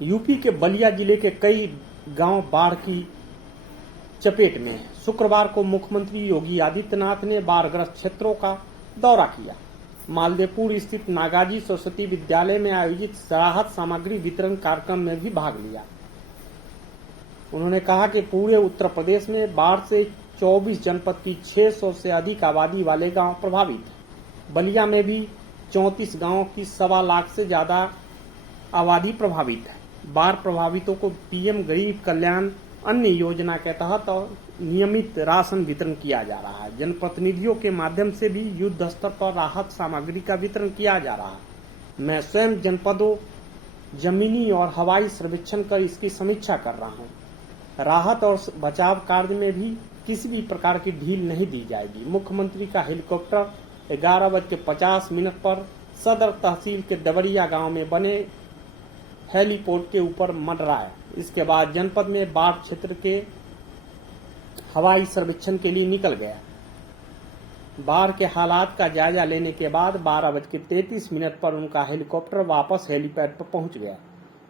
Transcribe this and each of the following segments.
UP के बलिया जिले के कई गांव बाढ़ की चपेट में हैं। शुक्रवार को मुख्यमंत्री योगी आदित्यनाथ ने बाढ़ग्रस्त क्षेत्रों का दौरा किया। मालदेपुर स्थित नागाजी सरस्वती विद्यालय में आयोजित राहत सामग्री वितरण कार्यक्रम में भी भाग लिया। उन्होंने कहा कि पूरे उत्तर प्रदेश में बाढ़ से 24 जनपद की 600 से अधिक आबादी वाले गांव प्रभावित हैं। बलिया में भी 34 गांवों की 1.25 लाख से ज्यादा आबादी प्रभावित है। बाढ़ प्रभावितों को पीएम गरीब कल्याण अन्न योजना के तहत नियमित राशन वितरण किया जा रहा है। जनप्रतिनिधियों के माध्यम से भी युद्ध स्तर पर राहत सामग्री का वितरण किया जा रहा है। मैं स्वयं जनपदों, जमीनी और हवाई सर्वेक्षण कर इसकी समीक्षा कर रहा हूँ। राहत और बचाव कार्य में भी किसी भी प्रकार की ढील नहीं दी जाएगी। मुख्यमंत्री का हेलीकॉप्टर 11:50 पर सदर तहसील के दबरिया गांव में बने हेलीपोर्ट के ऊपर मंडराया। इसके बाद जनपद में बाढ़ क्षेत्र के हवाई सर्वेक्षण के लिए निकल गया। बाढ़ के हालात का जायजा लेने के बाद 12:33 पर उनका हेलीकॉप्टर वापस हेलीपैड पर पहुंच गया।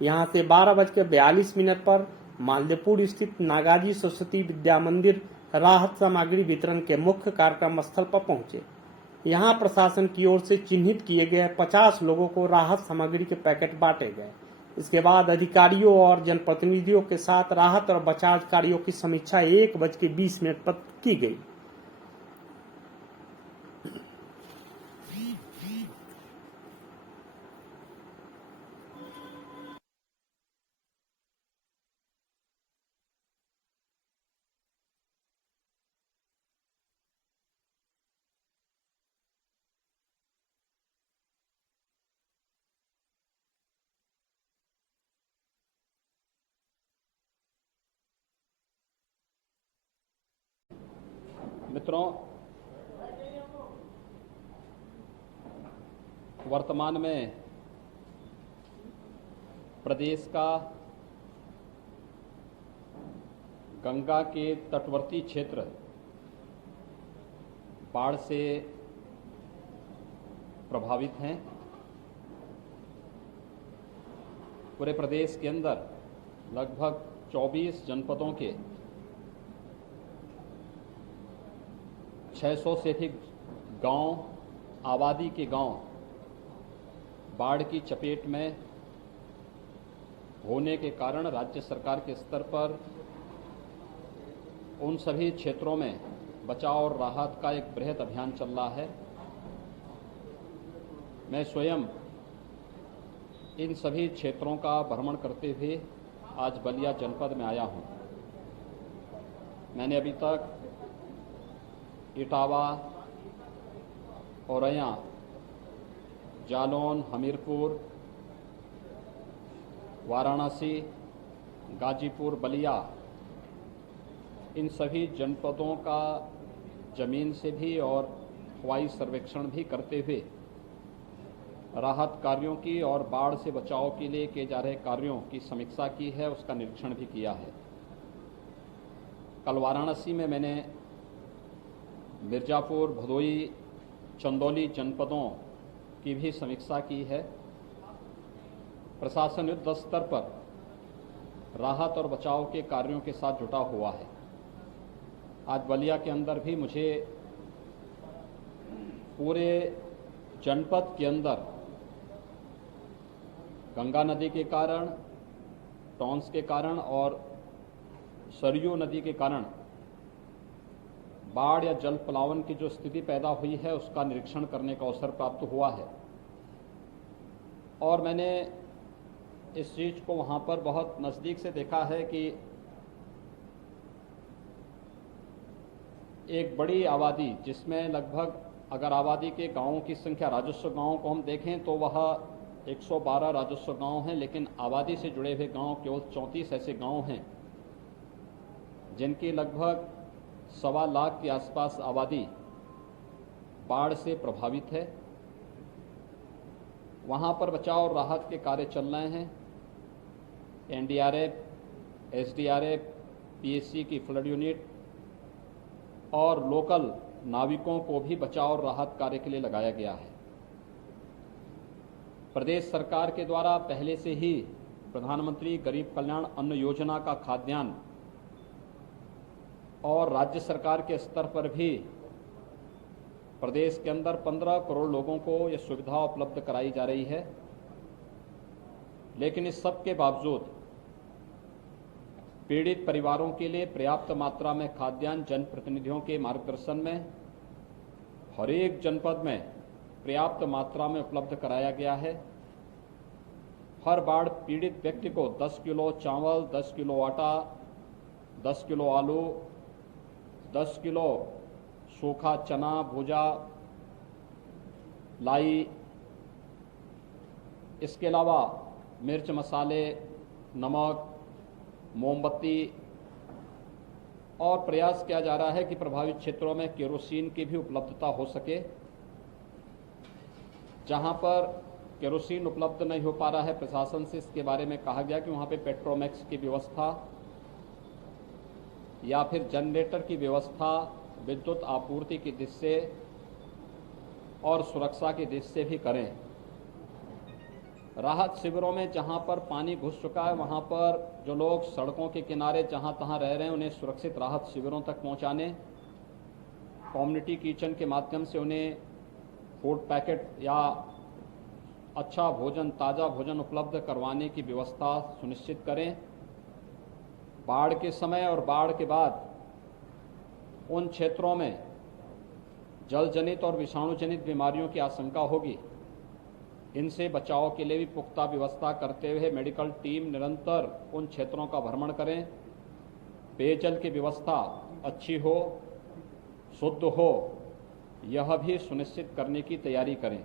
यहां से 12:42 पर मालदेपुर स्थित नागाजी सरस्वती विद्या मंदिर राहत सामग्री वितरण के मुख्य कार्यक्रम स्थल पर पहुंचे। यहां प्रशासन की ओर से चिन्हित किए गए 50 लोगों को राहत सामग्री के पैकेट बांटे गए। इसके बाद अधिकारियों और जनप्रतिनिधियों के साथ राहत और बचाव कार्यों की समीक्षा 1:20 पर की गई। मित्रों, वर्तमान में प्रदेश का गंगा के तटवर्ती क्षेत्र बाढ़ से प्रभावित हैं। पूरे प्रदेश के अंदर लगभग 24 जनपदों के 600 से अधिक गांव, आबादी के गांव बाढ़ की चपेट में होने के कारण राज्य सरकार के स्तर पर उन सभी क्षेत्रों में बचाव और राहत का एक बृहद अभियान चल रहा है। मैं स्वयं इन सभी क्षेत्रों का भ्रमण करते हुए आज बलिया जनपद में आया हूं। मैंने अभी तक इटावा, औरैया, जालौन, हमीरपुर, वाराणसी, गाजीपुर, बलिया इन सभी जनपदों का जमीन से भी और हवाई सर्वेक्षण भी करते हुए राहत कार्यों की और बाढ़ से बचाव के लिए किए जा रहे कार्यों की समीक्षा की है, उसका निरीक्षण भी किया है। कल वाराणसी में मैंने मिर्जापुर, भदोई, चंदौली जनपदों की भी समीक्षा की है। प्रशासन युद्ध स्तर पर राहत और बचाव के कार्यों के साथ जुटा हुआ है। आज बलिया के अंदर भी मुझे पूरे जनपद के अंदर गंगा नदी के कारण, टॉन्स के कारण और सरयू नदी के कारण बाढ़ या जल प्लावन की जो स्थिति पैदा हुई है उसका निरीक्षण करने का अवसर प्राप्त हुआ है। और मैंने इस चीज को वहां पर बहुत नजदीक से देखा है कि एक बड़ी आबादी, जिसमें लगभग अगर आबादी के गांवों की संख्या राजस्व गांवों को हम देखें तो वह 112 राजस्व गांव हैं, लेकिन आबादी से जुड़े हुए गांव केवल 34 ऐसे गांव हैं जिनकी लगभग 1.25 लाख के आसपास आबादी बाढ़ से प्रभावित है। वहां पर बचाव और राहत के कार्य चल रहे हैं। एनडीआरएफ, एसडीआरएफ, पीएससी की फ्लड यूनिट और लोकल नाविकों को भी बचाव और राहत कार्य के लिए लगाया गया है। प्रदेश सरकार के द्वारा पहले से ही प्रधानमंत्री गरीब कल्याण अन्न योजना का खाद्यान्न और राज्य सरकार के स्तर पर भी प्रदेश के अंदर 15 करोड़ लोगों को यह सुविधा उपलब्ध कराई जा रही है। लेकिन इस सब के बावजूद पीड़ित परिवारों के लिए पर्याप्त मात्रा में खाद्यान्न जनप्रतिनिधियों के मार्गदर्शन में हर एक जनपद में पर्याप्त मात्रा में उपलब्ध कराया गया है। हर बाढ़ पीड़ित व्यक्ति को 10 किलो चावल, 10 किलो आटा, 10 किलो आलू, 10 किलो सूखा चना, भूजा, लाई, इसके अलावा मिर्च मसाले, नमक, मोमबत्ती, और प्रयास किया जा रहा है कि प्रभावित क्षेत्रों में केरोसिन की भी उपलब्धता हो सके। जहां पर केरोसिन उपलब्ध नहीं हो पा रहा है, प्रशासन से इसके बारे में कहा गया कि वहां पे पेट्रोमैक्स की व्यवस्था या फिर जनरेटर की व्यवस्था विद्युत आपूर्ति की दृष्टि से और सुरक्षा की दृष्टि से भी करें। राहत शिविरों में जहां पर पानी घुस चुका है, वहां पर जो लोग सड़कों के किनारे जहां तहां रह रहे हैं, उन्हें सुरक्षित राहत शिविरों तक पहुंचाने, कम्युनिटी किचन के माध्यम से उन्हें फूड पैकेट या अच्छा भोजन, ताज़ा भोजन उपलब्ध करवाने की व्यवस्था सुनिश्चित करें। बाढ़ के समय और बाढ़ के बाद उन क्षेत्रों में जल जनित और विषाणु जनित बीमारियों की आशंका होगी, इनसे बचाव के लिए भी पुख्ता व्यवस्था करते हुए मेडिकल टीम निरंतर उन क्षेत्रों का भ्रमण करें। पेयजल की व्यवस्था अच्छी हो, शुद्ध हो, यह भी सुनिश्चित करने की तैयारी करें।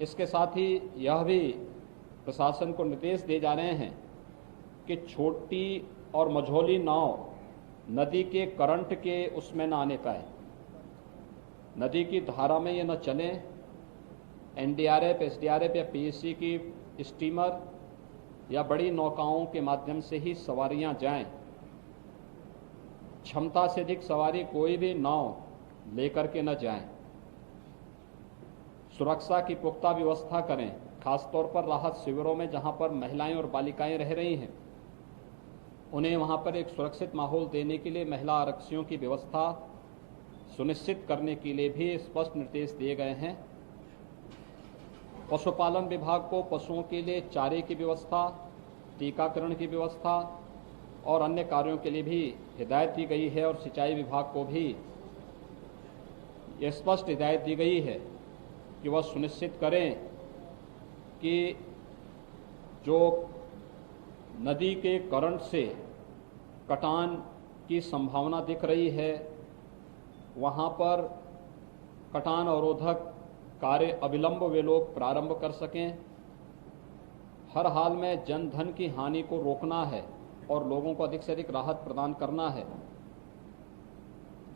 इसके साथ ही यह भी प्रशासन को निर्देश दिए जा रहे हैं कि छोटी और मझोली नाव नदी के करंट के उसमें न आने पाए, नदी की धारा में ये न चलें। एनडीआरएफ, एसडीआरएफ या पीएससी की स्टीमर या बड़ी नौकाओं के माध्यम से ही सवारियां जाएं। क्षमता से अधिक सवारी कोई भी नाव लेकर के न जाएं। सुरक्षा की पुख्ता व्यवस्था करें, खासतौर पर राहत शिविरों में जहां पर महिलाएं और बालिकाएं रह रही हैं, उन्हें वहां पर एक सुरक्षित माहौल देने के लिए महिला आरक्षियों की व्यवस्था सुनिश्चित करने के लिए भी स्पष्ट निर्देश दिए गए हैं। पशुपालन विभाग को पशुओं के लिए चारे की व्यवस्था, टीकाकरण की व्यवस्था और अन्य कार्यों के लिए भी हिदायत दी गई है और सिंचाई विभाग को भी यह स्पष्ट हिदायत दी गई है कि वह सुनिश्चित करें कि जो नदी के करंट से कटान की संभावना दिख रही है, वहां पर कटान अवरोधक कार्य अविलंब वे लोग प्रारंभ कर सकें। हर हाल में जनधन की हानि को रोकना है और लोगों को अधिक से अधिक राहत प्रदान करना है।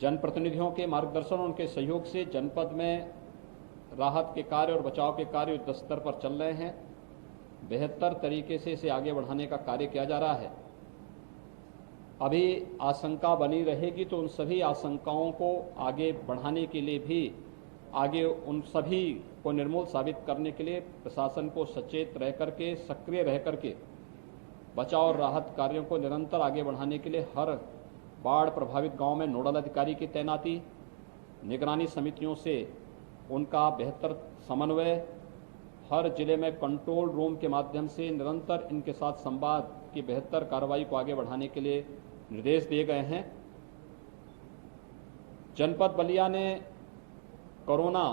जनप्रतिनिधियों के मार्गदर्शन और उनके सहयोग से जनपद में राहत के कार्य और बचाव के कार्य युद्ध स्तर पर चल रहे हैं। बेहतर तरीके से इसे आगे बढ़ाने का कार्य किया जा रहा है। अभी आशंका बनी रहेगी तो उन सभी आशंकाओं को आगे बढ़ाने के लिए भी, आगे उन सभी को निर्मूल साबित करने के लिए प्रशासन को सचेत रह करके, सक्रिय रह करके बचाव और राहत कार्यों को निरंतर आगे बढ़ाने के लिए हर बाढ़ प्रभावित गांव में नोडल अधिकारी की तैनाती, निगरानी समितियों से उनका बेहतर समन्वय, हर जिले में कंट्रोल रूम के माध्यम से निरंतर इनके साथ संवाद की बेहतर कार्रवाई को आगे बढ़ाने के लिए निर्देश दिए गए हैं। जनपद बलिया ने कोरोना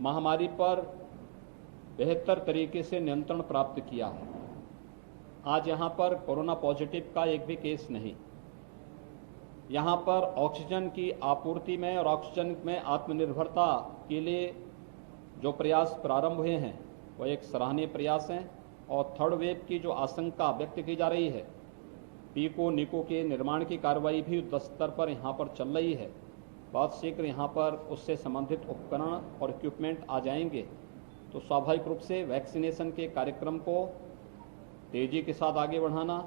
महामारी पर बेहतर तरीके से नियंत्रण प्राप्त किया है। आज यहां पर कोरोना पॉजिटिव का एक भी केस नहीं। यहां पर ऑक्सीजन की आपूर्ति में और ऑक्सीजन में आत्मनिर्भरता के लिए जो प्रयास प्रारंभ हुए हैं वह एक सराहनीय प्रयास हैं। और थर्ड वेव की जो आशंका व्यक्त की जा रही है, पीको निको के निर्माण की कार्रवाई भी युद्ध स्तर पर यहाँ पर चल रही है। बहुत शीघ्र यहाँ पर उससे संबंधित उपकरण और इक्विपमेंट आ जाएंगे, तो स्वाभाविक रूप से वैक्सीनेशन के कार्यक्रम को तेजी के साथ आगे बढ़ाना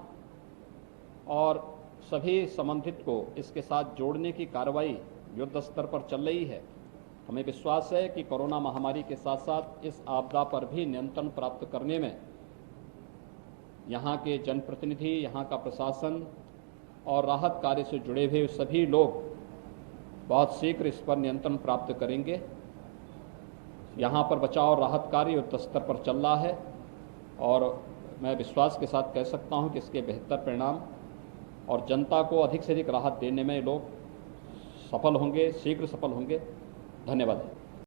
और सभी संबंधित को इसके साथ जोड़ने की कार्रवाई युद्ध स्तर पर चल रही है। हमें विश्वास है कि कोरोना महामारी के साथ साथ इस आपदा पर भी नियंत्रण प्राप्त करने में यहाँ के जनप्रतिनिधि, यहाँ का प्रशासन और राहत कार्य से जुड़े हुए सभी लोग बहुत शीघ्र इस पर नियंत्रण प्राप्त करेंगे। यहाँ पर बचाव और राहत कार्य युद्ध स्तर पर चल रहा है और मैं विश्वास के साथ कह सकता हूँ कि इसके बेहतर परिणाम और जनता को अधिक से अधिक राहत देने में लोग सफल होंगे, शीघ्र सफल होंगे। धन्यवाद।